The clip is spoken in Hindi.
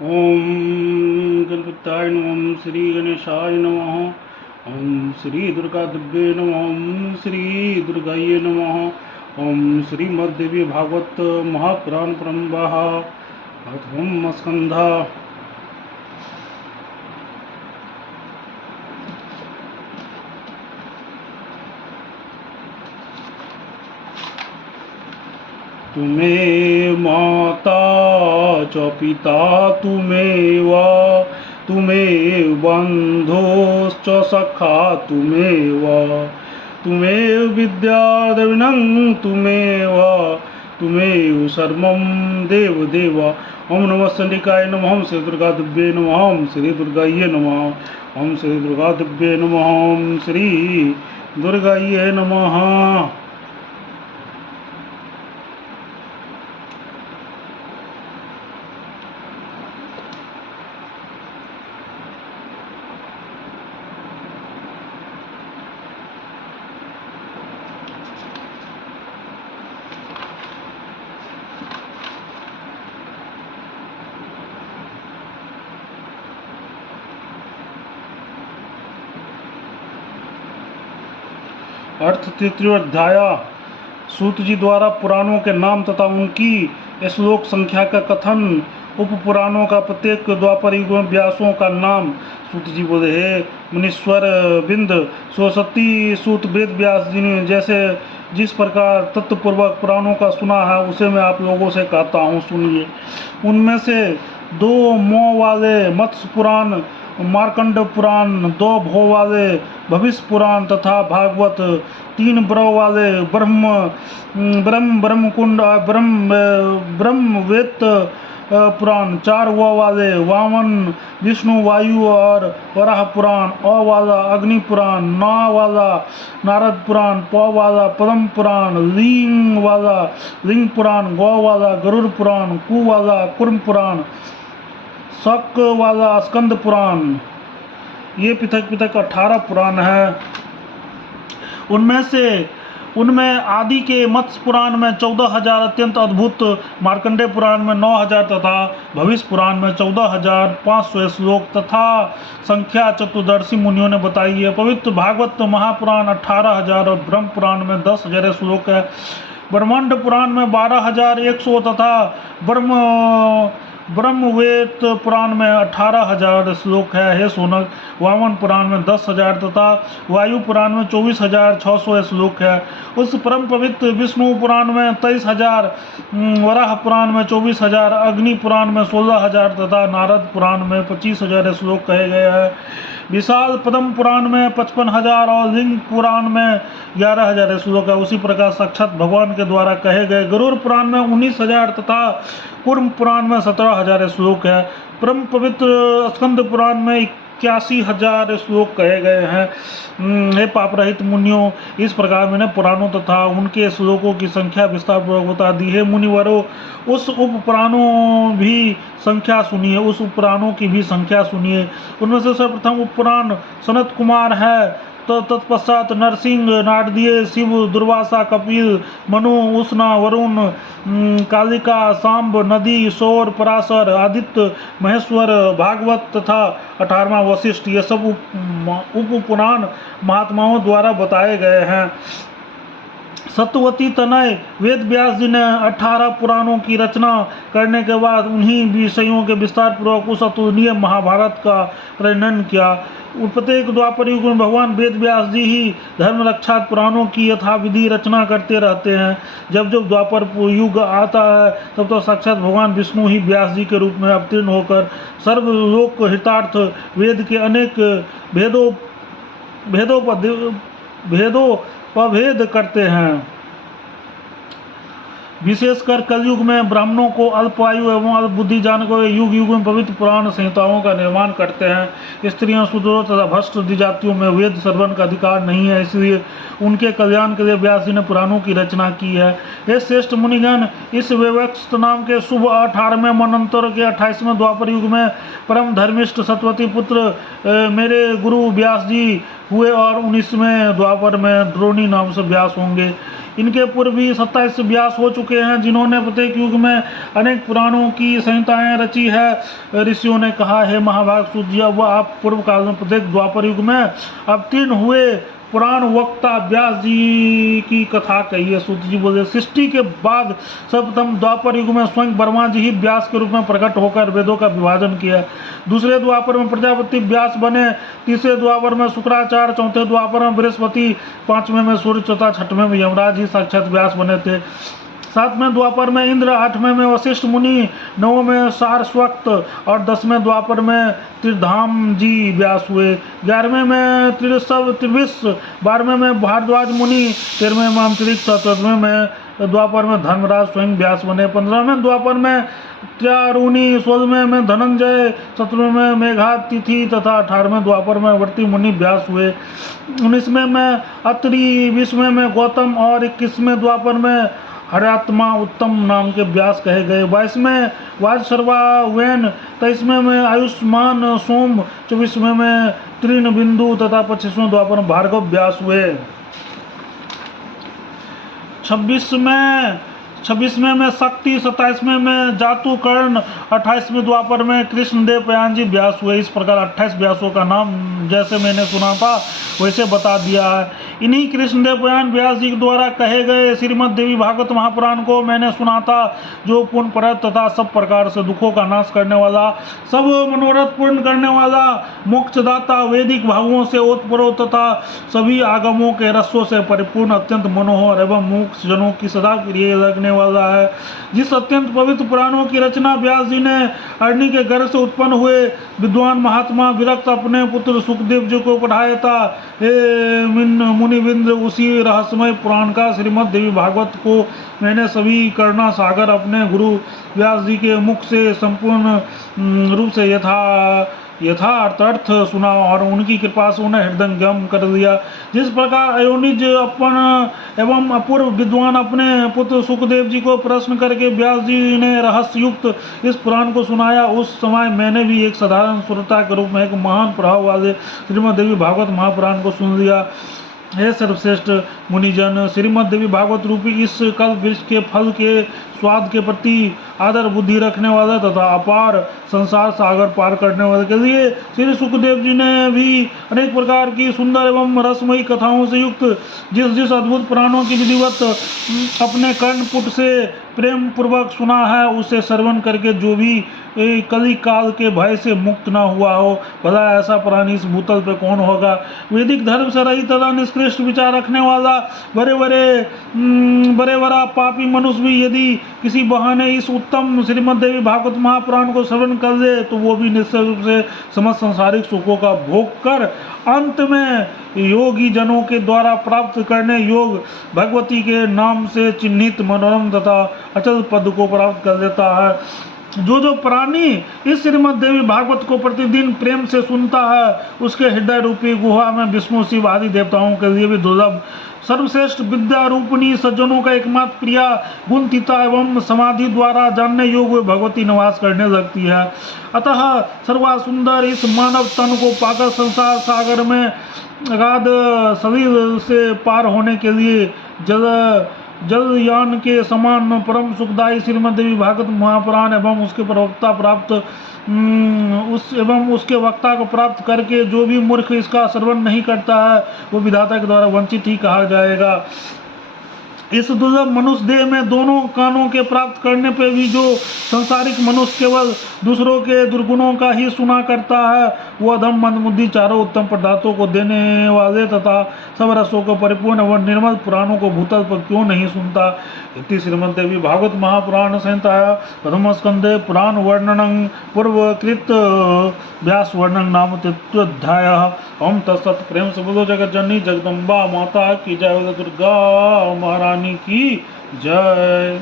ओम गणपताय नमः। ओम श्री गणेशाय नमः। ओम श्री दुर्गा दिव्ये नमः। ओम श्री दुर्गाये नमः। ओम श्रीमद्देवी भागवत महापुराण परम्परा प्रथम स्कंधा। तुम्हें माता च पिता तुमेव, तुमेव बन्धुश्च सखा तुमेव, तुमेव विद्या द्रविणं तुमेव, तुमेव सर्वं देवदेव। ओम नमः चंडिकाय नमः। ओम श्री दुर्गा दिव्ये नमः। ओम श्री दुर्गाये नमः। ओम श्री दुर्गा दिव्ये नमः। ओम श्री दुर्गाये नमः। अर्थ तृतीय अध्याय। सूत जी द्वारा पुराणों के नाम तथा उनकी श्लोक संख्या का कथन। उप पुराणों का प्रत्येक द्वापर युग में व्यासों का नाम। सूत जी बोले, हे मुनीश्वर बिंद, सरस्वती सूत वेद व्यास जी ने जैसे जिस प्रकार तत्वपूर्वक पुराणों का सुना है उसे मैं आप लोगों से कहता हूँ, सुनिए। उनमें से दो मोह वाले मत्स्य पुराण, मार्कंड पुराण, दो भो वाले भविष्य पुराण तथा भागवत, तीन ब्रह वाले ब्रह्म ब्रह्म ब्रह्मकुंड ब्रह्मवेत्त पुराण, चार व वाले वामन विष्णु वायु और वराह पुराण, अ वाला अग्नि पुराण, ना वाला नारद पुराण, प वाला पद्म पुराण, लिंग वाला लिंग पुराण, गौ वाला गरुड़ पुराण, कु वाला कुर्म पुराण, शक वाला स्कंद पुराण। ये पृथक पृथक 18 पुराण है। उनमें आदि के मत्स्य पुराण में 14,000 अत्यंत अद्भुत, मार्कंडेय पुराण में 9,000 तथा भविष्य पुराण में 14,500 श्लोक तथा संख्या चतुर्दर्शी मुनियों ने बताई है। पवित्र भागवत महापुराण 18,000 और ब्रह्म पुराण में 10,000 श्लोक है। ब्रह्मांड पुराण में 12,100 तथा ब्रह्मवेत्त पुराण में 18,000 श्लोक है। हे सोनक, वामन पुराण में 10,000 तथा वायु पुराण में 24,600 श्लोक है। उस परम पवित्र विष्णु पुराण में 23,000, वराह पुराण में 24,000, अग्नि पुराण में 16,000 तथा नारद पुराण में 25,000 श्लोक कहे गए हैं। विशाल पद्म पुराण में 55,000 और लिंग पुराण में 11,000 श्लोक है। उसी प्रकार साक्षात भगवान के द्वारा कहे गए गरुड़ पुराण में 19,000 तथा कूर्म पुराण में 17,000 श्लोक है। परम पवित्र स्कंद पुराण में 81,000 श्लोक कहे गए हैं। हे पाप रहित मुनियों, इस प्रकार मैंने पुराणों तथा उनके श्लोकों की संख्या विस्तार पूर्वक बता दी है। मुनिवरों, उस उप पुराणों भी संख्या सुनिए, उस उप पुराणों की भी संख्या सुनिए। उनमें से सर्वप्रथम उप पुराण सनत कुमार है। तो तत्पश्चात नरसिंह, नारदीय, शिव, दुर्वासा, कपिल, मनु, उष्णा, वरुण, कालिका, सांब, नदी, सौर, पराशर, आदित्य, महेश्वर, भागवत तथा 18वां वशिष्ठ, ये सब उप पुराण महात्माओं द्वारा बताए गए हैं। सत्यवती तनय वेद व्यास जी ने 18 पुराणों की रचना करने के बाद उन्हीं विषयों के विस्तार पूर्वक उस अतुलनीय महाभारत का प्रणयन किया। प्रत्येक द्वापर युग में भगवान वेद व्यास जी ही धर्म रक्षात पुराणों की यथाविधि रचना करते रहते हैं। जब जब द्वापर युग आता है तब तो साक्षात भगवान विष्णु ही व्यास जी के रूप में अवतीर्ण होकर सर्वलोक हितार्थ वेद के अनेक भेदों पर भेद करते हैं। विशेषकर कलयुग में ब्राह्मणों को अल्पायु एवं अल्प बुद्धि जानकर युग युग में पवित्र पुराण संहिताओं का निर्माण करते हैं। स्त्रियों, शूद्रों तथा भ्रष्ट जातियों में वेद श्रवण का अधिकार नहीं है, इसलिए उनके कल्याण के लिए व्यास जी ने पुराणों की रचना की है। ये श्रेष्ठ मुनिगण, इस वेवक्ष नाम के शुभ 18वें मनंतर के 28वें द्वापर युग में परम धर्मिष्ठ सतवती पुत्र मेरे गुरु व्यास जी हुए और 19वें द्वापर में द्रोणी नाम से व्यास होंगे। इनके पूर्व भी 27 व्यास हो चुके हैं, जिन्होंने प्रत्येक युग में अनेक पुराणों की संहिताएं रची है। ऋषियों ने कहा, हे महाभाग सूत जी, अब आप पूर्व काल में प्रत्येक द्वापर युग में अवतीर्ण हुए पुराण वक्ता व्यास जी की कथा कहिए। सूत जी बोले, सृष्टि के बाद सर्वप्रथम द्वापर युग में स्वयं ब्रह्मा जी ही व्यास के रूप में प्रकट होकर वेदों का विभाजन किया। दूसरे द्वापर में प्रजापति व्यास बने, तीसरे द्वापर में शुक्राचार्य, चौथे द्वापर में बृहस्पति, पांचवें में सूर्य तथा छठवें में यमराज ही साक्षात व्यास बने थे। सातवें द्वापर में इंद्र, आठवें में वशिष्ठ मुनि, नौवें में सारस्वत और 10वें द्वापर में त्रिधाम जी व्यास हुए। 11वें में त्रिविश, 12वें में भारद्वाज मुनि, 13वें में अंतरिक्ष, 14वें में द्वापर में धर्मराज स्वयं व्यास बने। 15वें द्वापर में त्यारुणी, 16वें में धनंजय, 17वें में मेघातिथि तथा 18वें द्वापर में वर्ती मुनि व्यास हुए। 19वें में अत्रि, 20वें में गौतम और 21वें द्वापर में हरात्मा उत्तम नाम के व्यास कहे गए। 22वें वाजसर्वावेन, 23वें में आयुष्मान सोम, 24वें में तृण बिंदु तथा 25वें द्वापर में भार्गव व्यास हुए। 26वें में शक्ति, 27वें में जातुकर्ण, 28वें द्वापर में कृष्णदेव पयान जी व्यास हुए। इस प्रकार 28 व्यासों का नाम जैसे मैंने सुना था वैसे बता दिया है। इन्हीं कृष्णदेव पयान व्यास जी द्वारा कहे गए श्रीमद् देवी भागवत महापुराण को मैंने सुना था, जो पूर्ण परत तथा सब प्रकार से दुखों का नाश करने वाला, सब मनोरथ पूर्ण करने वाला, मोक्षदाता, वैदिक भावों से ओतप्रोत तथा सभी आगमों के रसों से परिपूर्ण, अत्यंत मनोहर एवं मोक्ष जनों की सदा प्रिय लगने वाला है। जिस अत्यंत पवित्र पुराणों की रचना व्यास जी ने अरणी के घर से उत्पन्न हुए विद्वान महात्मा विरक्त अपने पुत्र सुखदेव जी को पढ़ाया था, हे मुनिविंद्र, उसी रहस्यमय पुराण का श्रीमद् देवी भागवत को मैंने सभी करुणा सागर अपने गुरु व्यास जी के मुख से संपूर्ण रूप से यथार्थ अर्थ सुना और उनकी कृपा से उन्हें हृदयंगम कर दिया। जिस प्रकार अयोनिज अपन एवं अपूर्व विद्वान अपने पुत्र सुखदेव जी को प्रश्न करके व्यास जी ने रहस्य युक्त इस पुराण को सुनाया, उस समय मैंने भी एक साधारण श्रोता के रूप में एक महान प्रभाव वाले श्रीमद् देवी भागवत महापुराण को सुन लिया। हे सर्वश्रेष्ठ मुनिजन, श्रीमद् देवी भागवत रूपी इस कल्प वृक्ष के फल के स्वाद के प्रति आदर बुद्धि रखने वाला तथा अपार संसार सागर पार करने वाले के लिए श्री सुखदेव जी ने भी अनेक प्रकार की सुंदर एवं रसमयी कथाओं से युक्त जिस अद्भुत पुराणों की विधिवत अपने कर्णपुट से प्रेम पूर्वक सुना है, उसे श्रवण करके जो भी कली काल के भय से मुक्त ना हुआ हो, भला ऐसा प्राणी इस भूतल पे कौन होगा। वैदिक धर्म से रहित तथा निष्कृष्ट विचार रखने वाला बड़े बड़ा पापी मनुष्य भी यदि किसी बहाने इस उत्तम श्रीमद् देवी भागवत महापुराण को श्रवण कर ले, तो वो भी निश्चय रूप से समस्त संसारिक सुखों का भोग कर अंत में योगी जनों के द्वारा प्राप्त करने योग भगवती के नाम से चिन्हित मनोरम तथा अचल पद को प्राप्त कर लेता है। जो प्राणी इस श्रीमद् देवी भागवत को प्रतिदिन प्रेम से सुनता है, उसके हृदय रूपी गुहा में विष्णु शिव आदि देवताओं के लिए भी दुर्लभ सर्वश्रेष्ठ विद्या रूपणी सज्जनों का एकमात्र प्रिया गुणतीता एवं समाधि द्वारा जानने योग्य भगवती निवास करने लगती है। अतः सर्वा सुंदर इस मानव तन को पाकर संसार सागर में अगाध शरीर से पार होने के लिए जलयान के समान परम सुखदायी श्रीमद् देवी भागवत महापुराण एवं उसके प्रवक्ता प्राप्त उसके वक्ता को प्राप्त करके जो भी मूर्ख इसका श्रवण नहीं करता है, वो विधाता के द्वारा वंचित ही कहा जाएगा। इस दुर्लभ मनुष्य देह में दोनों कानों के प्राप्त करने पे भी जो संसारिक मनुष्य केवल दूसरों के दुर्गुणों का ही सुना करता है, वह अधम मंदबुद्धि चारों उत्तम पदार्थों को देने वाले तथा सब रसों को परिपूर्ण एवं निर्मल पुराणों को भूतल पर क्यों नहीं सुनता। इति श्रीमद् देवी भागवत महापुराण संहिताया प्रथम स्कंदे पुराण वर्णनं पूर्वकृत व्यास वर्णन नाम तृतीयोऽध्यायः। ओम तत्सत्। प्रेम से बोलो जगत जननी जगदम्बा माता की जय, दुर्गा महारानी की जय।